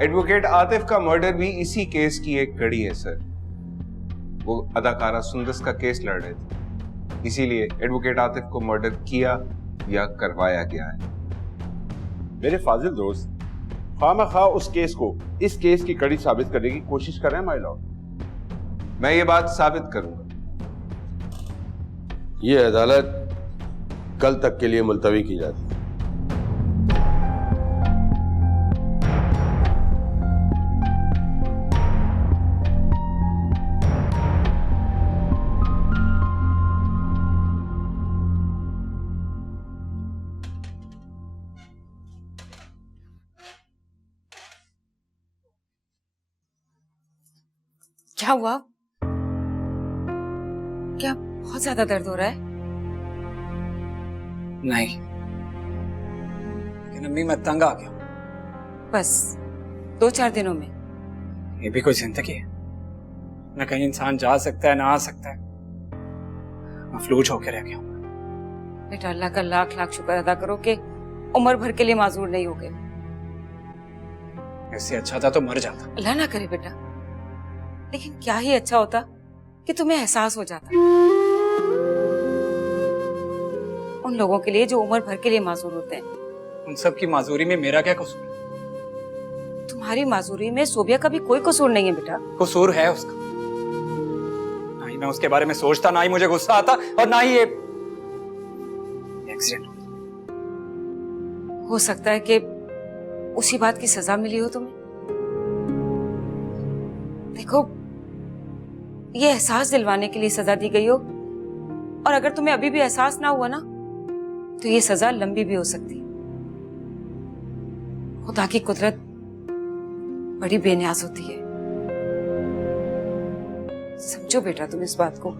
Advocate Atif का murder भी इसी केस की एक कड़ी है सर। वो अदाकारा सुंदस का केस लड़ रहे थे, इसीलिए एडवोकेट आतिफ को मर्डर किया या करवाया गया है। मेरे फाजिल दोस्त खामखा उस केस को इस केस की कड़ी साबित करने की कोशिश कर रहे हैं माय लॉर्ड। मैं ये बात साबित करूंगा। ये अदालत कल तक के लिए मुलतवी की जाती है। क्या हुआ? क्या बहुत ज्यादा दर्द हो रहा है? नहीं, लेकिन अम्मी मैं तंग आ गया। बस 2-4 दिनों में? ये भी कोई जिंदगी है? न कहीं इंसान जा सकता है ना आ सकता है। मफलूज होकर रह गया हूं। बेटा अल्लाह का लाख लाख शुक्र अदा करो कि उम्र भर के लिए माजूर नहीं हो गए। इससे अच्छा था तो मर जाता। अल्लाह ना करे बेटा, लेकिन क्या ही अच्छा होता कि तुम्हें एहसास हो जाता उन लोगों के लिए जो उम्र भर के लिए माजूर होते हैं। उन सब की माजूरी में मेरा क्या कसूर? तुम्हारी माजूरी में सोबिया का भी कोई कसूर नहीं है बेटा। कसूर है उसका। ना ही मैं उसके बारे में सोचता, ना ही मुझे गुस्सा आता, और ना ही ये एक्सीडेंट हो सकता है कि उसी बात की सजा मिली हो तुम्हें। देखो, ये एहसास दिलवाने के लिए सजा दी गई हो, और अगर तुम्हें अभी भी एहसास ना हुआ ना तो ये सजा लंबी भी हो सकती है। खुदा की कुदरत बड़ी बेनियाज होती है, समझो बेटा तुम इस बात को।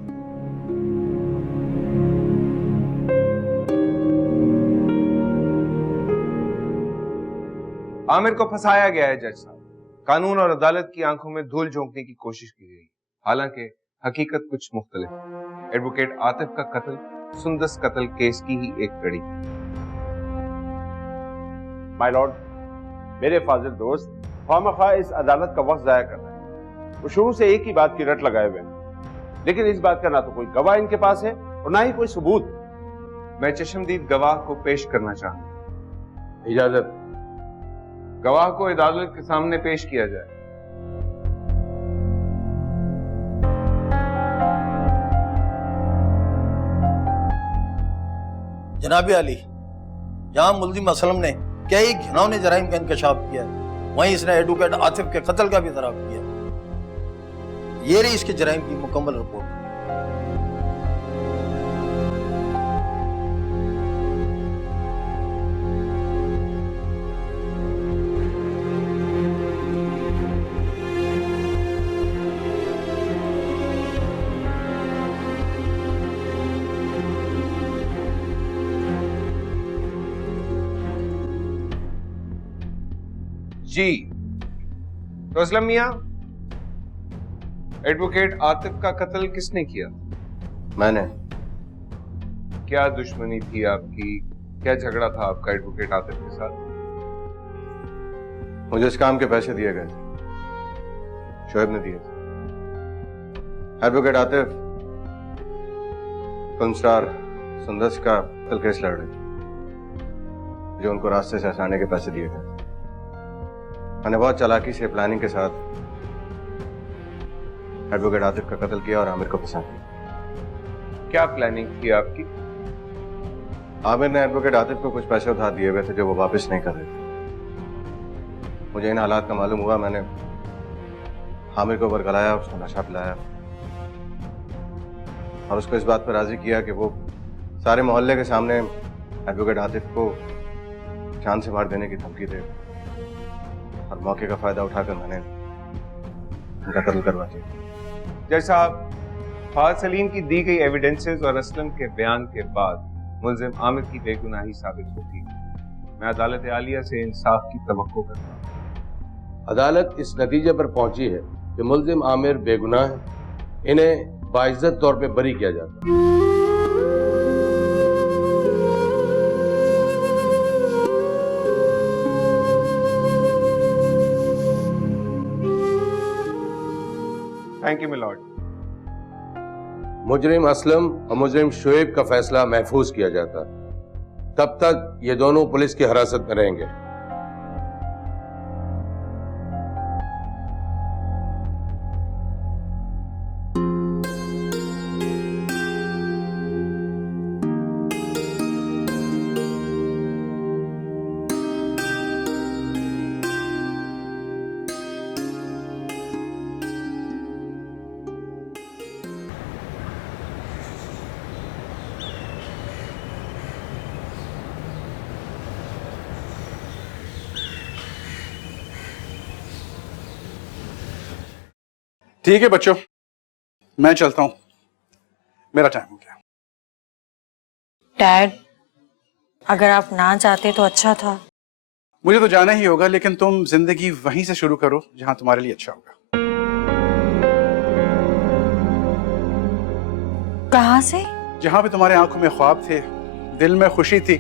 आमिर को फंसाया गया है जज साहब। कानून और अदालत की आंखों में धूल झोंकने की कोशिश की गई, हालांकि हकीकत कुछ मुख्तलिफ है। एडवोकेट आतिफ का कत्ल सुंदस कत्ल केस की ही एक कड़ी। माय लॉर्ड, मेरे फाजिल दोस्त खामखा इस अदालत का वक्त जाया कर रहे हैं। वो शुरू से एक ही बात की रट लगाए हुए हैं, लेकिन इस बात का ना तो कोई गवाह इनके पास है और ना ही कोई सबूत। मैं चश्मदीद गवाह को पेश करना चाहूंगा। इजाजत। गवाह को अदालत के सामने पेश किया जाए। जनाब आली, यहाँ मुल्जिम असलम ने कई घिनौने जराइम का इंकशाफ किया है, वहीं इसने एडवोकेट आतिफ के कत्ल का भी इतराफ किया। ये रही इसके जराइम की मुकम्मल रिपोर्ट। जी तो असलम मियां, एडवोकेट आतिफ का कत्ल किसने किया? मैंने। क्या दुश्मनी थी आपकी, क्या झगड़ा था आपका एडवोकेट आतिफ के साथ? मुझे इस काम के पैसे दिए गए थे, शोएब ने दिए थे। Advocate Atif film star Sundas का कत्ल केस लड़ रहे थे, जो उनको रास्ते से हटाने के पैसे दिए गए। मैंने बहुत चालाकी से प्लानिंग के साथ एडवोकेट आतिफ का कत्ल किया और आमिर को फंसा दिया। क्या प्लानिंग थी आपकी? आमिर ने एडवोकेट आतिफ को कुछ पैसे उधार दिए हुए थे जो वो वापस नहीं कर रहे थे। मुझे इन हालात का मालूम हुआ, मैंने आमिर को बरगलाया, उसको नशा पिलाया और उसको इस बात पर राजी किया कि वो सारे मोहल्ले के सामने एडवोकेट आतिफ को जान से मार देने की धमकी दे, और मौके का फायदा उठाकर मैंने उनका कत्ल करवा दिया। जज साहब, फाज सलीम की दी गई एविडेंसेस और असलम के बयान के बाद मुल्जिम आमिर की बेगुनाही साबित होती है। मैं अदालत आलिया से इंसाफ की तवक्को करता हूँ। अदालत इस नतीजे पर पहुंची है कि मुल्जिम आमिर बेगुनाह है, इन्हें बाइज्जत तौर पे बरी किया जाता है। Thank you milord. मुजरिम असलम और मुजरिम शुएब का फैसला महफूज किया जाता, तब तक ये दोनों पुलिस की हिरासत में रहेंगे। ठीक है बच्चों, मैं चलता हूं, मेरा टाइम हो गया। डैड, अगर आप ना चाहते तो अच्छा था। मुझे तो जाना ही होगा, लेकिन तुम जिंदगी वहीं से शुरू करो जहां तुम्हारे लिए अच्छा होगा। कहां से? जहां पे तुम्हारे आंखों में ख्वाब थे, दिल में खुशी थी,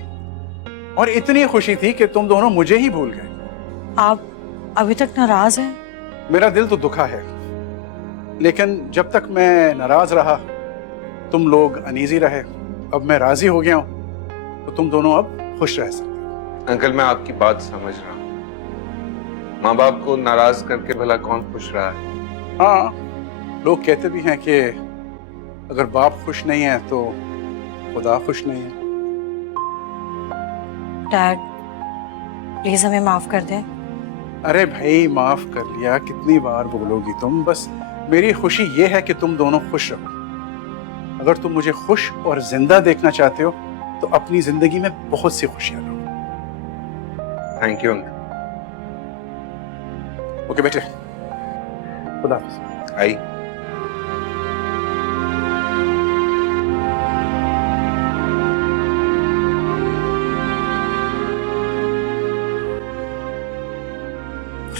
और इतनी खुशी थी कि तुम दोनों मुझे ही भूल गए। आप अभी तक नाराज हैं? मेरा दिल तो दुखा है, लेकिन जब तक मैं नाराज रहा तुम लोग अनीजी रहे। अब मैं राजी हो गया हूं तो तुम दोनों अब खुश रह सकते। अंकल मैं आपकी बात समझ रहा हूँ। माँ बाप को नाराज करके भला कौन खुश रहा है? हाँ, लोग कहते भी हैं कि अगर बाप खुश नहीं है तो खुदा खुश नहीं है। डैड, प्लीज हमें माफ कर दें। अरे भाई, माफ कर लिया कितनी बार बोलोगी तुम? बस मेरी खुशी ये है कि तुम दोनों खुश रहो। अगर तुम मुझे खुश और जिंदा देखना चाहते हो तो अपनी जिंदगी में बहुत सी खुशियां लो। Thank you uncle. ओके बेटे, खुदा हाफिज। आई।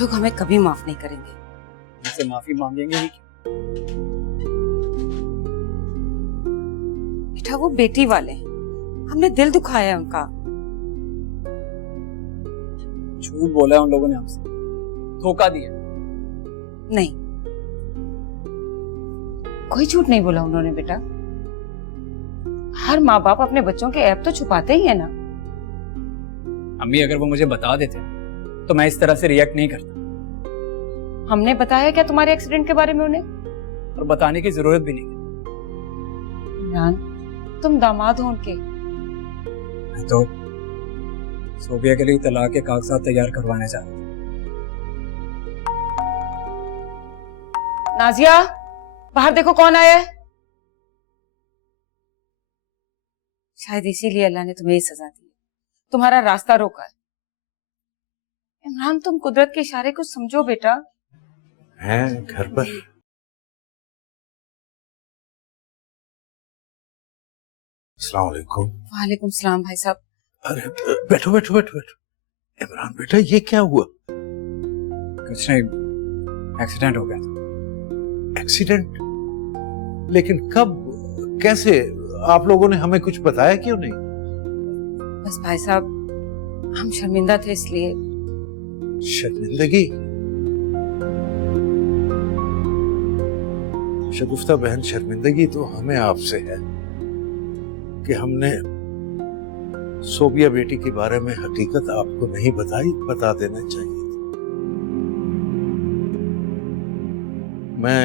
लोग हमें कभी माफ नहीं करेंगे। इनसे माफी मांगेंगे ही क्यों? बेटा वो बेटी वाले हैं, हमने दिल दुखाया है उनका। झूठ बोला है उन लोगों ने हमसे, धोखा दिया। नहीं, कोई झूठ नहीं बोला उन्होंने बेटा। हर माँ बाप अपने बच्चों के ऐब तो छुपाते ही है ना। अम्मी, अगर वो मुझे बता देते तो मैं इस तरह से रिएक्ट नहीं करता। हमने बताया क्या तुम्हारे एक्सीडेंट के बारे में उन्हें? और बताने की जरूरत भी नहीं। इमरान, तुम दामाद हो उनके। मैं तो सोबिया के लिए तलाक के कागजात तैयार करवाने जा रहा था। नाजिया, बाहर देखो कौन आया है। शायद इसीलिए अल्लाह ने तुम्हें ये सजा दी, तुम्हारा रास्ता रोका है। इमरान, तुम कुदरत के इशारे को समझो बेटा। हैं घर पर? अस्सलाम वालेकुम। वालेकुम सलाम भाई साहब। अरे बैठो बैठो बैठो बैठो। इमरान बेटा, ये क्या हुआ? कुछ नहीं, एक्सीडेंट हो गया था। एक्सीडेंट? लेकिन कब, कैसे? आप लोगों ने हमें कुछ बताया क्यों नहीं? बस भाई साहब, हम शर्मिंदा थे इसलिए। शर्मिंदगी? शगुफ्ता बहन, शर्मिंदगी तो हमें आपसे है कि हमने सोबिया बेटी के बारे में हकीकत आपको नहीं बताई, बता देना चाहिए था। मैं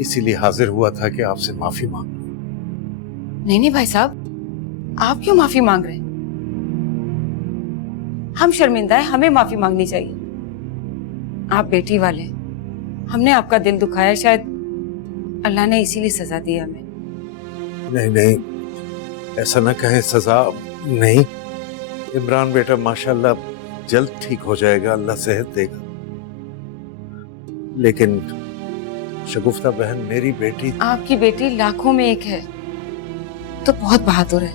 इसीलिए हाजिर हुआ था कि आपसे माफी मांगूं। नहीं भाई साहब, आप क्यों माफी मांग रहे हैं? हम शर्मिंदा है, हमें माफी मांगनी चाहिए। आप बेटी वाले, हमने आपका दिल दुखाया, शायद अल्लाह ने इसीलिए सजा दी हमें। नहीं नहीं, ऐसा ना कहें, सजा नहीं। इमरान बेटा माशाल्लाह जल्द ठीक हो जाएगा, अल्लाह सेहत देगा। लेकिन शगुफ्ता बहन, मेरी बेटी। आपकी बेटी लाखों में एक है तो बहुत बहादुर है।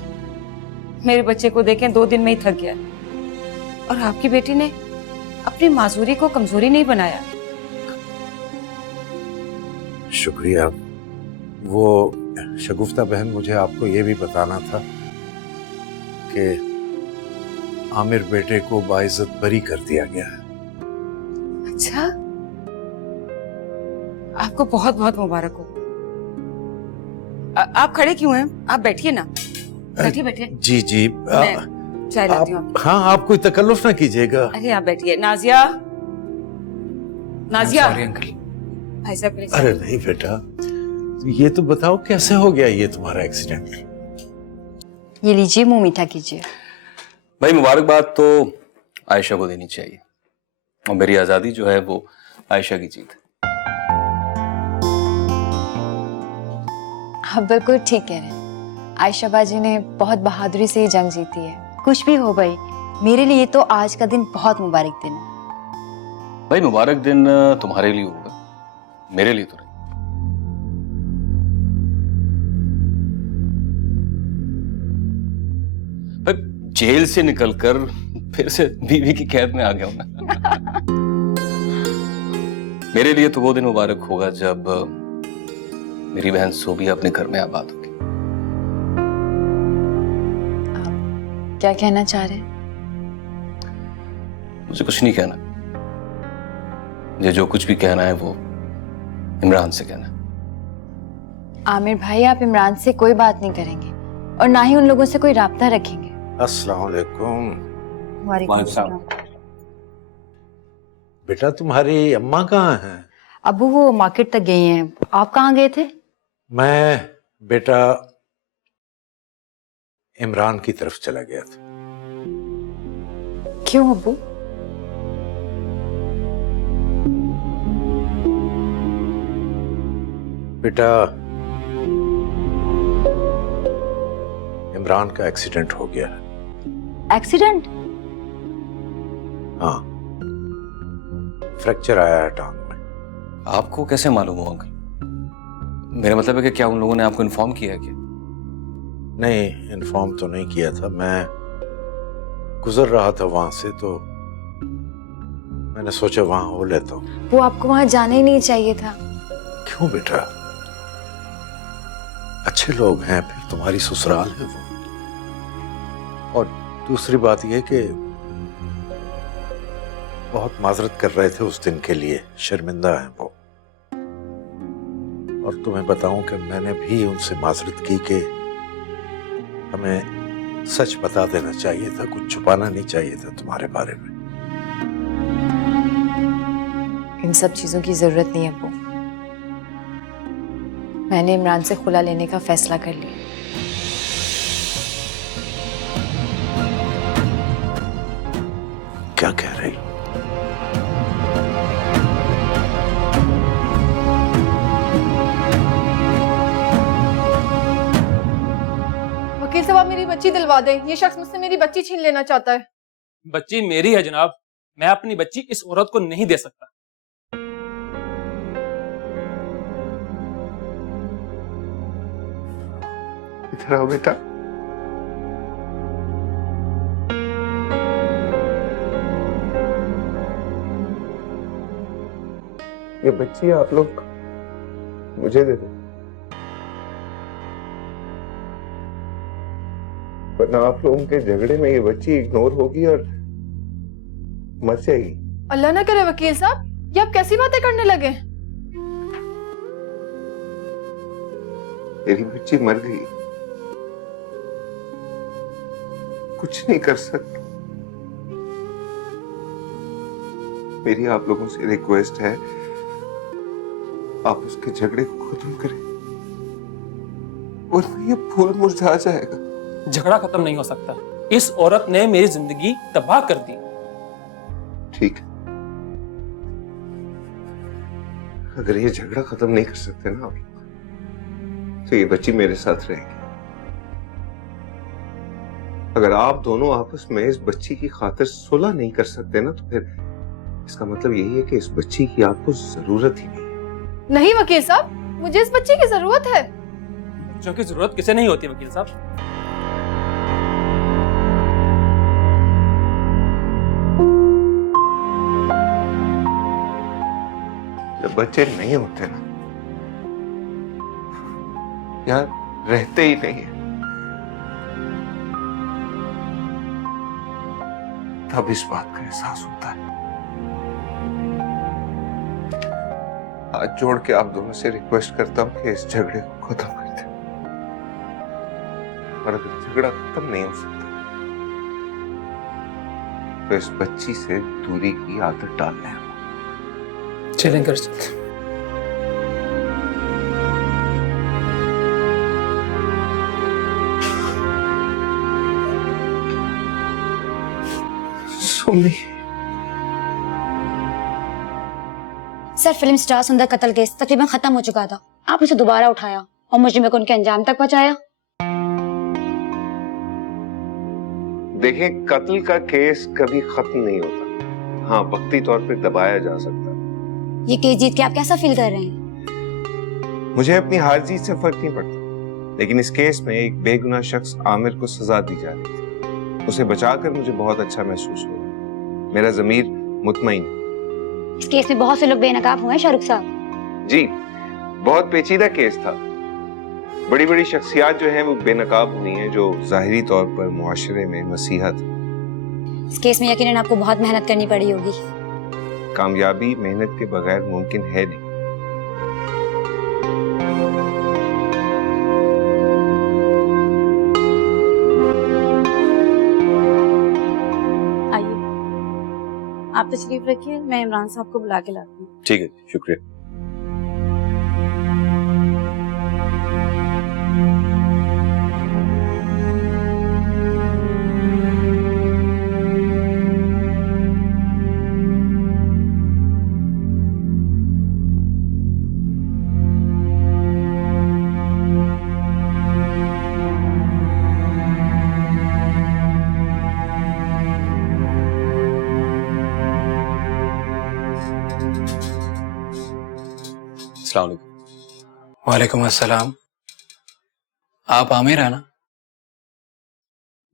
मेरे बच्चे को देखें, 2 दिन में ही थक गया। और आपकी बेटी ने अपनी माजूरी को कमजोरी नहीं बनाया। शुक्रिया। वो शगुफ्ता बहन, मुझे आपको ये भी बताना था कि आमिर बेटे को बाइज्जत बरी कर दिया गया है। अच्छा, आपको बहुत बहुत मुबारक हो। आप खड़े क्यों हैं? आप बैठिए ना, बैठिए बैठिए। जी जी मैं चाय लाती हूँ। हाँ, आप कोई तकल्लुफ ना कीजिएगा। अरे आप बैठिए। नाजिया, नाजिया। Sorry uncle. भाई साहब प्लीज। अरे नहीं बेटा, ये तो बताओ कैसे हो गया ये तुम्हारा एक्सीडेंट? ये लीजिए, मुंह मीठा कीजिए। भाई मुबारकबाद तो आयशा को देनी चाहिए, और मेरी आजादी जो है वो आयशा की जीत है। आप बिल्कुल ठीक कह रहे हैं। आयशा बाजी ने बहुत बहादुरी से ये जंग जीती है। कुछ भी हो भाई, मेरे लिए तो आज का दिन बहुत मुबारक दिन है। भाई मुबारक दिन तुम्हारे लिए होगा, मेरे लिए तो नहीं। भाई जेल से निकलकर फिर से बीवी की कैद में आ गया हूं ना। मेरे लिए तो वो दिन मुबारक होगा जब मेरी बहन सोबिया अपने घर में आबाद होगी। आप क्या कहना चाह रहे हैं? मुझे कुछ नहीं कहना, मुझे जो कुछ भी कहना है वो इमरान से कहना है। आमिर भाई, आप इमरान से कोई बात नहीं करेंगे और ना ही उन लोगों से कोई राब्ता रखेंगे। अस्सलाम वालेकुम। वालेकुम अस्सलाम। बेटा तुम्हारी अम्मा कहाँ हैं? अबू वो मार्केट तक गई हैं। आप कहाँ गए थे? मैं बेटा इमरान की तरफ चला गया था। क्यों अबू? बेटा इमरान का एक्सीडेंट हो गया है। एक्सीडेंट? हाँ, फ्रैक्चर आया है टांग में। आपको कैसे मालूम हो अंकल? मेरा मतलब है कि क्या उन लोगों ने आपको इन्फॉर्म किया है क्या? नहीं, इन्फॉर्म तो नहीं किया था। मैं गुजर रहा था वहां से तो मैंने सोचा वहां हो लेता हूँ। वो आपको वहां जाना ही नहीं चाहिए था। क्यों बेटा, अच्छे लोग हैं, फिर तुम्हारी ससुराल है वो। और दूसरी बात यह कि बहुत माजरत कर रहे थे उस दिन के लिए, शर्मिंदा हैं वो। और तुम्हें बताऊं कि मैंने भी उनसे माजरत की कि हमें सच बता देना चाहिए था, कुछ छुपाना नहीं चाहिए था तुम्हारे बारे में। इन सब चीजों की जरूरत नहीं है अबू। मैंने इमरान से खुला लेने का फैसला कर लिया। क्या कह रही? वकील साहब, आप मेरी बच्ची दिलवा दें। ये शख्स मुझसे मेरी बच्ची छीन लेना चाहता है। बच्ची मेरी है जनाब, मैं अपनी बच्ची इस औरत को नहीं दे सकता। इधर आओ बेटा। ये बच्ची आप लोग मुझे दे दो, वरना आप लोगों के झगड़े में ये बच्ची इग्नोर होगी और मर जाएगी। अल्लाह ना करे वकील साहब, ये आप कैसी बातें करने लगे? मेरी बच्ची मर गई, कुछ नहीं कर सकता। मेरी आप लोगों से रिक्वेस्ट है, आप उसके झगड़े को खत्म करें, वरना ये फूल मुरझा जाएगा। झगड़ा खत्म नहीं हो सकता। इस औरत ने मेरी जिंदगी तबाह कर दी। ठीक है, अगर ये झगड़ा खत्म नहीं कर सकते ना आप लोग, तो ये बच्ची मेरे साथ रहेगी। अगर आप दोनों आपस में इस बच्ची की खातिर सुलह नहीं कर सकते ना, तो फिर इसका मतलब यही है कि इस बच्ची की आपको जरूरत ही नहीं है। नहीं वकील साहब, मुझे इस बच्ची की जरूरत है। बच्चों की जरूरत किसे नहीं होती वकील साहब? जब बच्चे नहीं होते ना, यार रहते ही नहीं है, तब इस बात का एहसास होता है। हाथ जोड़ के आप दोनों से रिक्वेस्ट करता हूं कि इस झगड़े को खत्म कर दें। और अगर झगड़ा खत्म नहीं हो सकता तो इस बच्ची से दूरी की आदत डाल लें। चलें कर सकते। सुमी, सर फिल्म स्टार सुंदर कत्ल केस तकरीबन खत्म हो चुका था, आपने उसे दोबारा उठाया और मुझे उनके अंजाम तक पहुंचाया। देखिए, कत्ल का केस कभी खत्म नहीं होता। हाँ, वक्ती तौर पे दबाया जा सकता है। ये केस जीत के आप कैसा फील कर रहे हैं? मुझे अपनी हार जीत से फर्क नहीं पड़ता, लेकिन इस केस में एक बेगुनाह शख्स आमिर को सजा दी जा रही थी। उसे बचाकर मुझे बहुत अच्छा महसूस हुआ। मेरा ज़मीर मुतमईन है। इस केस में बहुत से लोग बेनकाब हुए हैं शाहरुख साहब। जी, बहुत पेचीदा केस था। बड़ी बड़ी शख्सियात जो हैं वो बेनकाब हुई हैं, जो ज़ाहिरी तौर पर मुआशरे में मसीहत। इस केस में यकीनन आपको बहुत मेहनत करनी पड़ी होगी। कामयाबी मेहनत के बगैर मुमकिन है नहीं। आइए, आप तशरीफ रखिए, मैं इमरान साहब को बुला के लाती हूँ। ठीक है, शुक्रिया। अस्सलाम वालेकुम। वालेकुम अस्सलाम। आप आमिर है ना?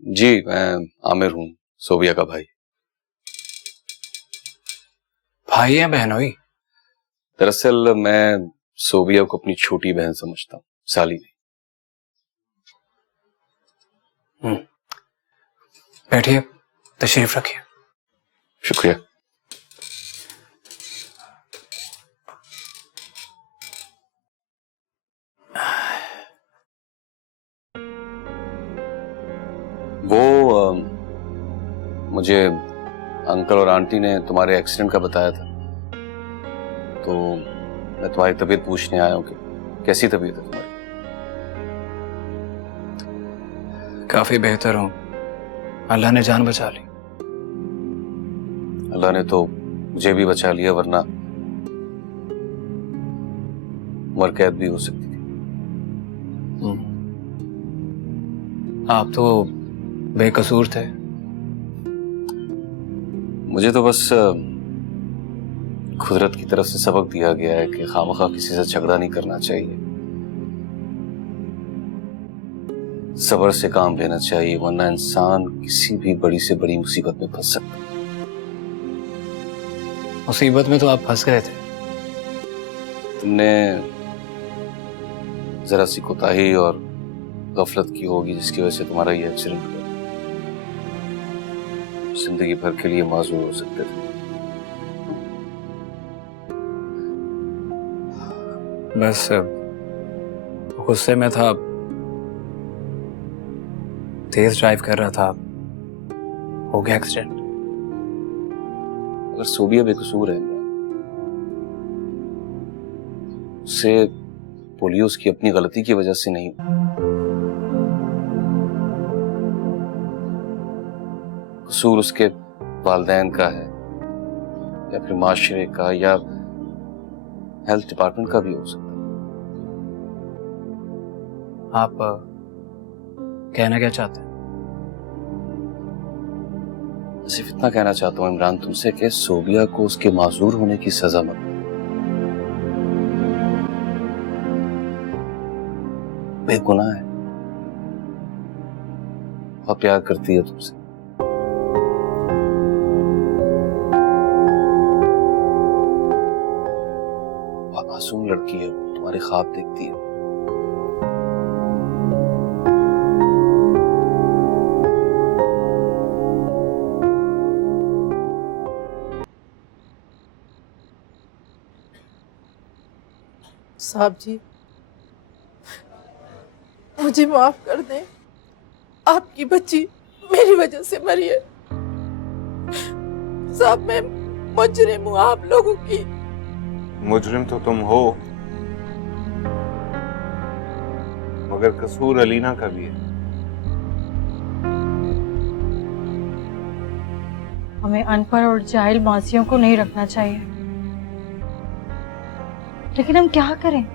जी, मैं आमिर हूँ, सोबिया का भाई। भाई या बहन हुई? दरअसल मैं सोबिया को अपनी छोटी बहन समझता हूँ, साली नहीं। बैठिए, तशरीफ रखिए। शुक्रिया। वो मुझे अंकल और आंटी ने तुम्हारे एक्सीडेंट का बताया था, तो मैं तुम्हारी तबीयत पूछने आया हूँ कि कैसी तबीयत है तुम्हारी? काफी बेहतर हूँ, अल्लाह ने जान बचा ली। अल्लाह ने तो मुझे भी बचा लिया, वरना उम्र कैद भी हो सकती थी। आप तो बेकसूर थे। मुझे तो बस कुदरत की तरफ से सबक दिया गया है कि खामखा किसी से झगड़ा नहीं करना चाहिए, सब्र से काम लेना चाहिए, वरना इंसान किसी भी बड़ी से बड़ी मुसीबत में फंस सकता है। मुसीबत में तो आप फंस गए थे। तुमने जरा सी कोताही और गफलत की होगी, जिसकी वजह से तुम्हारा ये एक्सीडेंट हुआ। जिंदगी भर के लिए माजूर हो सकते थे। बस गुस्से में था, तेज ड्राइव कर रहा था, हो गया एक्सीडेंट। अगर सोबिया बेकसूर है, उससे पोलियो उसकी अपनी गलती की वजह से नहीं, कसूर उसके वालिदैन का है, या फिर माशरे का, या हेल्थ डिपार्टमेंट का भी हो सकता है। आप कहना क्या चाहते हैं? सिर्फ इतना कहना चाहता हूँ इमरान तुमसे कि सोबिया को उसके माजूर होने की सजा मत दो। बेगुनाह है, बहुत प्यार करती है तुमसे। बहुत मासूम लड़की है, वो तुम्हारे ख्वाब देखती है। साहब जी, मुझे माफ कर दें, आपकी बच्ची मेरी वजह से मरी है। साहब मैं मुजरिम हूँ आप लोगों की। मुजरिम तो तुम हो, मगर कसूर अलीना का भी है। हमें अनपढ़ और जाहिल मासियों को नहीं रखना चाहिए, लेकिन हम क्या करें?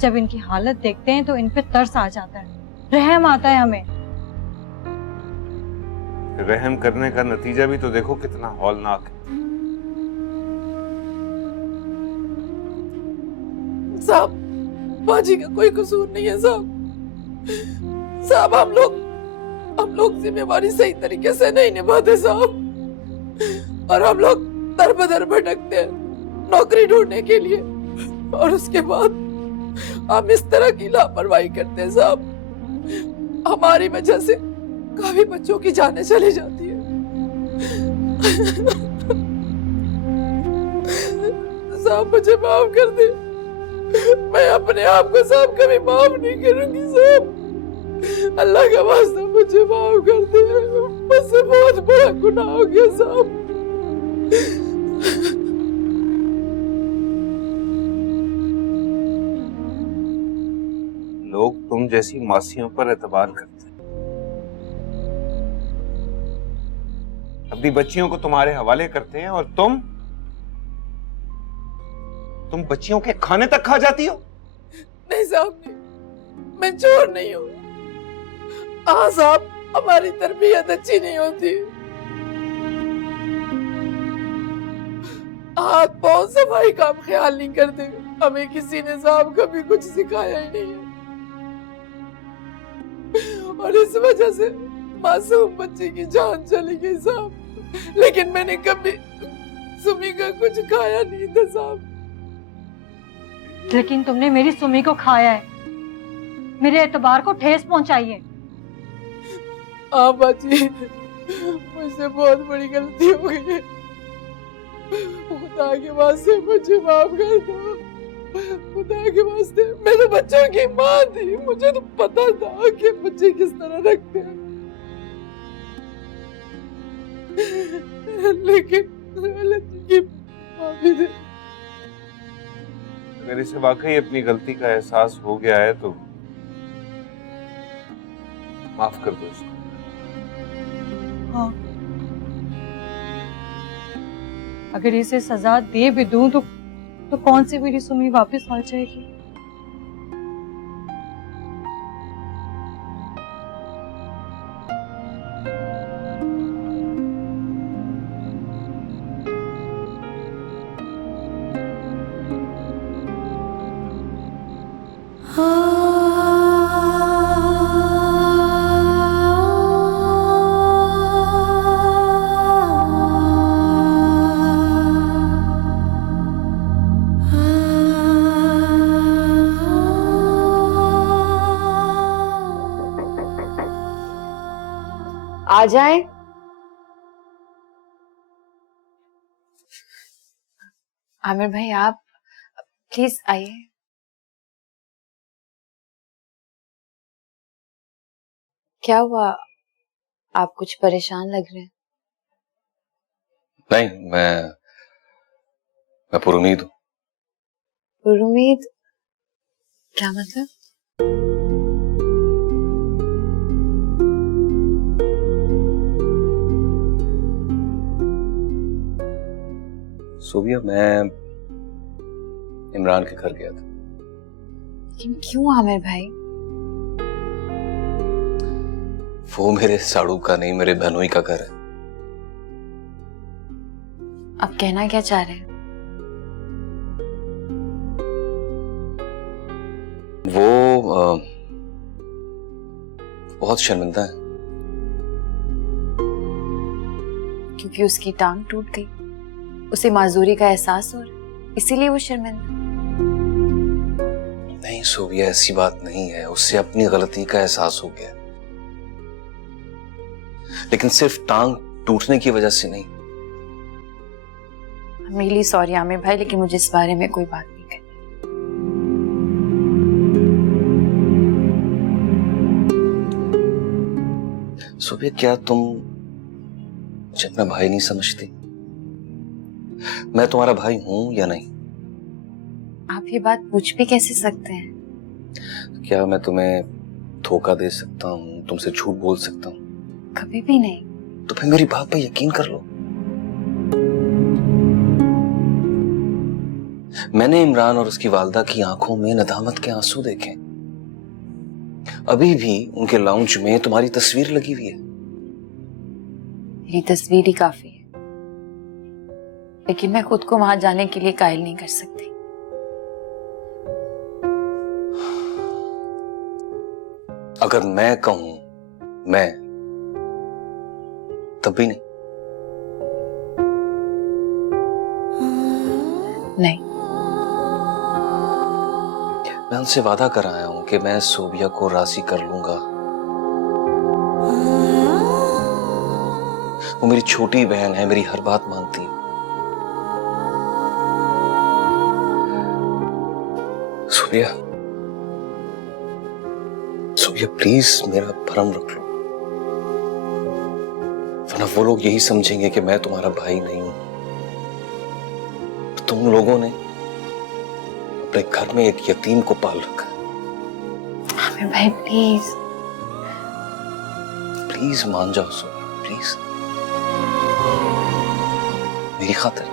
जब इनकी हालत देखते हैं तो इन पे तरस आ जाता है, रहम आता है हमें। रहम करने का नतीजा भी तो देखो कितना हौलनाक है। साहब बाजी का कोई कसूर नहीं है साहब। साहब हम लोग जिम्मेवारी सही तरीके से नहीं निभाते साहब, और हम लोग दर बदर भटकते हैं नौकरी ढूंढने के लिए, और उसके बाद हम इस तरह की लापरवाही करते हैं साहब। हमारी वजह से काफी बच्चों की जानें चली जाती है। साहब मुझे माफ कर दे, मैं अपने आप को साहब कभी माफ नहीं करूंगी साहब। अल्लाह का वास्ता मुझे माफ कर दे, मुझसे बहुत बड़ा गुनाह हो गया साहब। लोग तुम जैसी मासियों पर एतबार करते हैं, अपनी बच्चियों को तुम्हारे हवाले करते हैं, और तुम बच्चियों के खाने तक खा जाती हो। नहीं साहब नहीं, मैं चोर नहीं हूँ। हाँ साहब हमारी तरबियत अच्छी नहीं होती, हाथ पाँव सफाई का हम ख्याल नहीं करते, हमें किसी ने साहब कभी कुछ सिखाया ही नहीं है, और इस वजह से मासूम बच्चे की जान चली गई साहब। लेकिन मैंने कभी सुमी का कुछ खाया नहीं था साहब। लेकिन तुमने मेरी सुमी को खाया है, मेरे एतबार को ठेस पहुंचाई है। हाँ बाजी, मुझसे बहुत बड़ी गलती हो गई है, खुदा के वास्ते मुझे माफ कर दो, खुदा के वास्ते। मैं तो बच्चों की माँ थी, मुझे तो पता था कि बच्चे किस तरह रखते हैं, लेकिन गलती की माफी दे। अगर इसे वाकई अपनी गलती का एहसास हो गया है तो माफ कर दो इसको। हाँ, अगर इसे सजा दे भी दूं तो कौन सी मेरी सुमी वापस आ जाएगी? आ जाए। आमिर भाई आप प्लीज आइए। क्या हुआ, आप कुछ परेशान लग रहे हैं? नहीं, मैं पुरुमीद हूँ। पुरुमीद? क्या मतलब? सोबिया, मैं इमरान के घर गया था। लेकिन क्यों आमिर भाई? वो मेरे साड़ू का नहीं, मेरे बहनोई का घर है। आप कहना क्या चाह रहे हैं? वो बहुत शर्मिंदा है क्योंकि उसकी टांग टूट गई, उसे माजूरी का एहसास हो रहा है, इसीलिए वो शर्मिंदा। नहीं सोबिया, ऐसी बात नहीं है, उससे अपनी गलती का एहसास हो गया, लेकिन सिर्फ टांग टूटने की वजह से नहीं। रियली सॉरी आमिर भाई, लेकिन मुझे इस बारे में कोई बात नहीं करनी। सोबिया, क्या तुम मुझे अपना भाई नहीं समझती? मैं तुम्हारा भाई हूं या नहीं? आप ये बात पूछ भी कैसे सकते हैं? क्या मैं तुम्हें धोखा दे सकता हूँ, तुमसे झूठ बोल सकता हूँ? कभी भी नहीं। तो फिर मेरी बात पर यकीन कर लो। मैंने इमरान और उसकी वालदा की आंखों में नदामत के आंसू देखे। अभी भी उनके लाउंज में तुम्हारी तस्वीर लगी हुई है। मेरी तस्वीर ही काफी है, लेकिन मैं खुद को वहां जाने के लिए कायल नहीं कर सकती। अगर मैं कहूं मैं, तब भी नहीं? नहीं। मैं उनसे वादा कर आया हूं कि मैं सोबिया को राजी कर लूंगा। वो मेरी छोटी बहन है, मेरी हर बात मानती है। सोबिया, सोबिया प्लीज मेरा भरम रख लो, वरना वो लोग यही समझेंगे कि मैं तुम्हारा भाई नहीं हूं। तो तुम लोगों ने अपने घर में एक यतीम को पाल रखा है। आमिर भाई प्लीज, प्लीज मान जाओ सोबिया, प्लीज मेरी खातिर।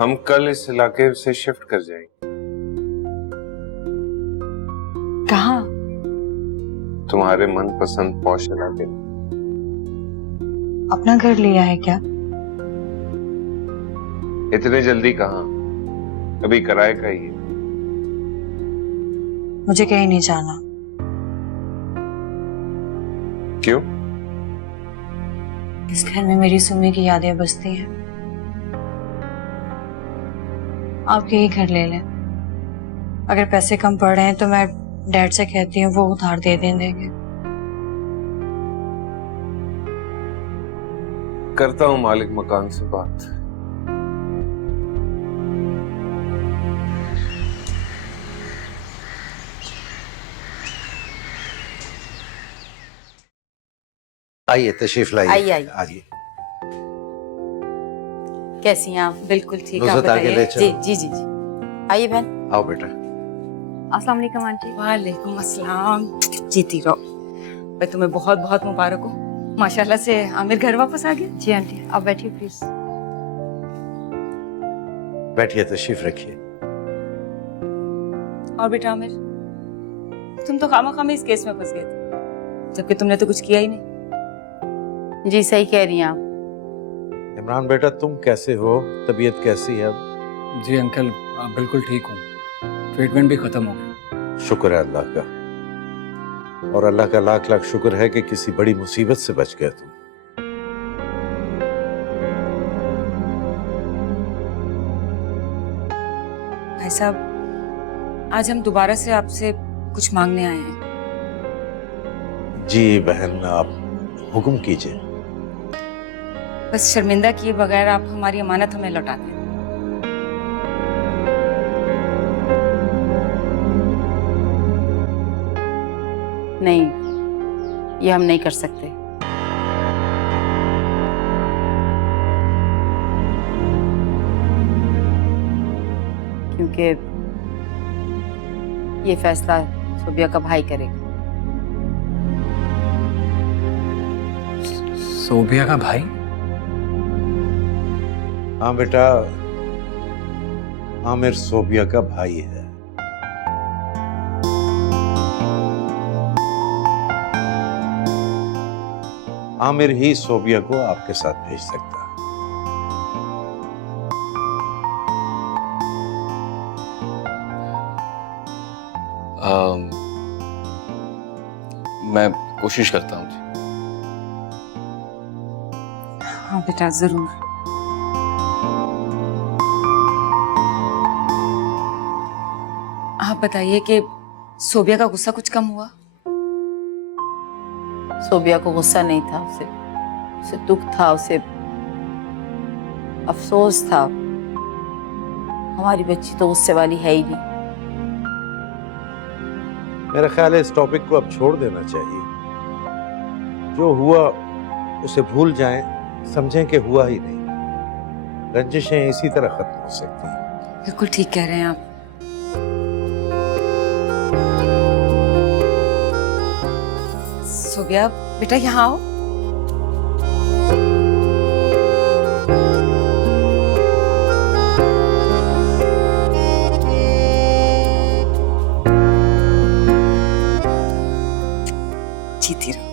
हम कल इस इलाके से शिफ्ट कर जाएंगे। कहाँ? तुम्हारे मनपसंद पॉश इलाके में। अपना घर लिया है क्या? इतने जल्दी कहाँ, अभी किराए का ही है। मुझे कहीं नहीं जाना। क्यों? इस घर में मेरी सुम्मी की यादें बसती हैं। आप यही घर ले लें। अगर पैसे कम पड़ रहे हैं तो मैं डैड से कहती हूँ, वो उधार दे देंगे। करता हूँ मालिक मकान से बात। आइए, तशरीफ लाइए। आइए। आइए। कैसी हैं आप? बिल्कुल ठीक। नुसरत आप आगे ले बताइए। चलो। जी जी जी जी। आइए बहन। आओ बेटा। अस्सलाम वालेकुम आंटी। वालेकुम अस्सलाम। जीती रहो भाई, तुम्हें बहुत बहुत मुबारक हो। माशाल्लाह से आमिर घर वापस आ गया। जी आंटी, आप बैठिए प्लीज। बैठिए, तशरीफ रखिए। और बेटा आमिर, तुम तो खामा इस केस में फंस गए थे, जबकि तुमने तो कुछ किया ही नहीं। जी सही कह रही हैं आप। इमरान बेटा, तुम कैसे हो? तबीयत कैसी है? जी अंकल, बिल्कुल ठीक हूँ। ट्रीटमेंट भी खत्म हो गया। शुक्र है अल्लाह का, और अल्लाह का लाख लाख शुक्र है कि किसी बड़ी मुसीबत से बच गए तुम। भाई साहब, आज हम दोबारा से आपसे कुछ मांगने आए हैं। जी बहन, आप हुक्म कीजिए। बस शर्मिंदा किए बगैर आप हमारी अमानत हमें लौटा दें। नहीं, ये हम नहीं कर सकते। क्योंकि ये फैसला सोबिया का भाई करेगा। सोबिया का भाई? हाँ बेटा, आमिर सोबिया का भाई है। आमिर ही सोबिया को आपके साथ भेज सकता है। मैं कोशिश करता हूँ जी। हाँ बेटा जरूर। आप बताइए कि सोबिया का गुस्सा कुछ कम हुआ? सोबिया को गुस्सा नहीं था, उसे दुख था, उसे अफसोस था। हमारी बच्ची तो गुस्से वाली है ही नहीं। मेरा ख्याल है इस टॉपिक को अब छोड़ देना चाहिए। जो हुआ उसे भूल जाएं, समझें कि हुआ ही नहीं। रंजिशें इसी तरह खत्म हो सकती हैं। बिल्कुल ठीक कह रहे हैं आप। सोबिया बेटा यहाँ आओ। जीती रहो,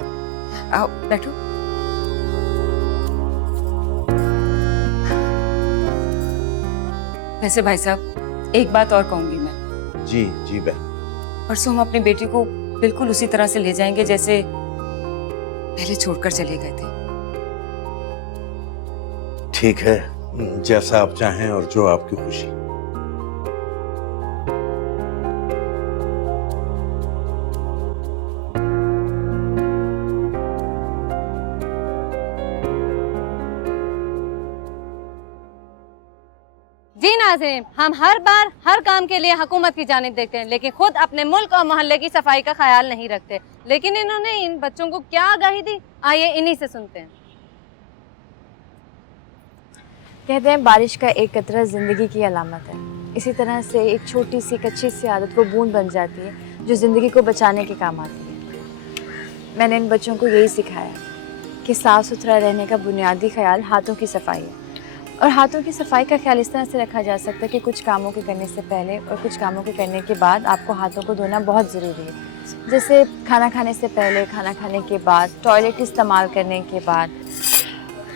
आओ बैठो। वैसे भाई साहब एक बात और कहूंगी मैं। जी जी बहन। परसों हम अपनी बेटी को बिल्कुल उसी तरह से ले जाएंगे जैसे पहले छोड़कर चले गए थे। ठीक है, जैसा आप चाहें और जो आपकी खुशी। जी नाज़रीन, हम हर बार हर काम के लिए हुकूमत की जानिब देखते हैं, लेकिन खुद अपने मुल्क और मोहल्ले की सफाई का ख्याल नहीं रखते। लेकिन इन्होंने इन बच्चों को क्या आगाही दी, आइए इन्हीं से सुनते हैं। कहते हैं बारिश का एक कतरा ज़िंदगी की अलामत है। इसी तरह से एक छोटी सी कच्ची सी आदत वो बूंद बन जाती है जो ज़िंदगी को बचाने के काम आती है। मैंने इन बच्चों को यही सिखाया कि साफ़ सुथरा रहने का बुनियादी ख्याल हाथों की सफाई है। और हाथों की सफाई का ख्याल इस तरह से रखा जा सकता है कि कुछ कामों के करने से पहले और कुछ कामों के करने के बाद आपको हाथों को धोना बहुत ज़रूरी है। जैसे खाना खाने से पहले, खाना खाने के बाद, टॉयलेट इस्तेमाल करने के बाद।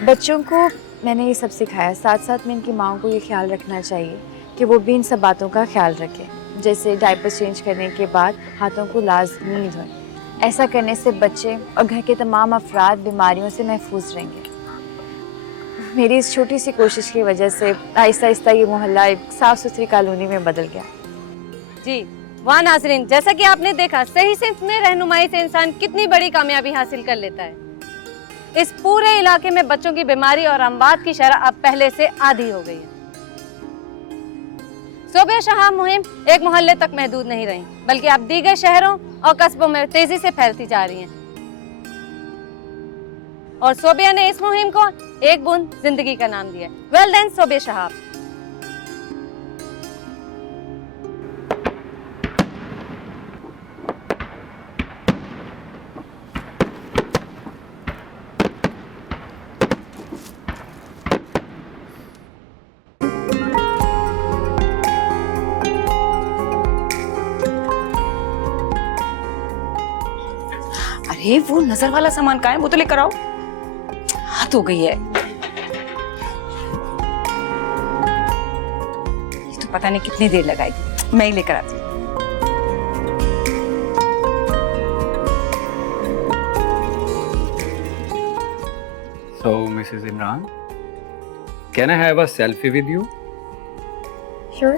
बच्चों को मैंने ये सब सिखाया। साथ साथ में इनकी माओं को ये ख्याल रखना चाहिए कि वो भी इन सब बातों का ख्याल रखें। जैसे डायपर चेंज करने के बाद हाथों को लाजमी धोएं। ऐसा करने से बच्चे और घर के तमाम अफराद बीमारियों से महफूज रहेंगे। मेरी इस छोटी सी कोशिश की वजह से आहिस्ता आहिस्ता ये मोहल्ला एक साफ सुथरी कॉलोनी में बदल गया। जी वाह नाज़रीन, जैसा कि आपने देखा, सही सिर्फ में रहनुमाई से इंसान कितनी बड़ी कामयाबी हासिल कर लेता है। इस पूरे इलाके में बच्चों की बीमारी और अमवात की शरह अब पहले से आधी हो गई है। सोबिया शहाब मुहिम एक मोहल्ले तक महदूद नहीं रही, बल्कि अब दीगर शहरों और कस्बों में तेजी से फैलती जा रही हैं। और सोबिया ने इस मुहिम को एक बूंद जिंदगी का नाम दिया। Well done Sobia Shahab. अरे वो नजर वाला सामान कहाँ है? वो तो लेकर आओ। हाथ हो गई है। ये तो पता नहीं कितनी देर लगाएगी। मैं ही लेकर आती हूँ। So, Mrs. Imran, can I have a selfie with you? Sure.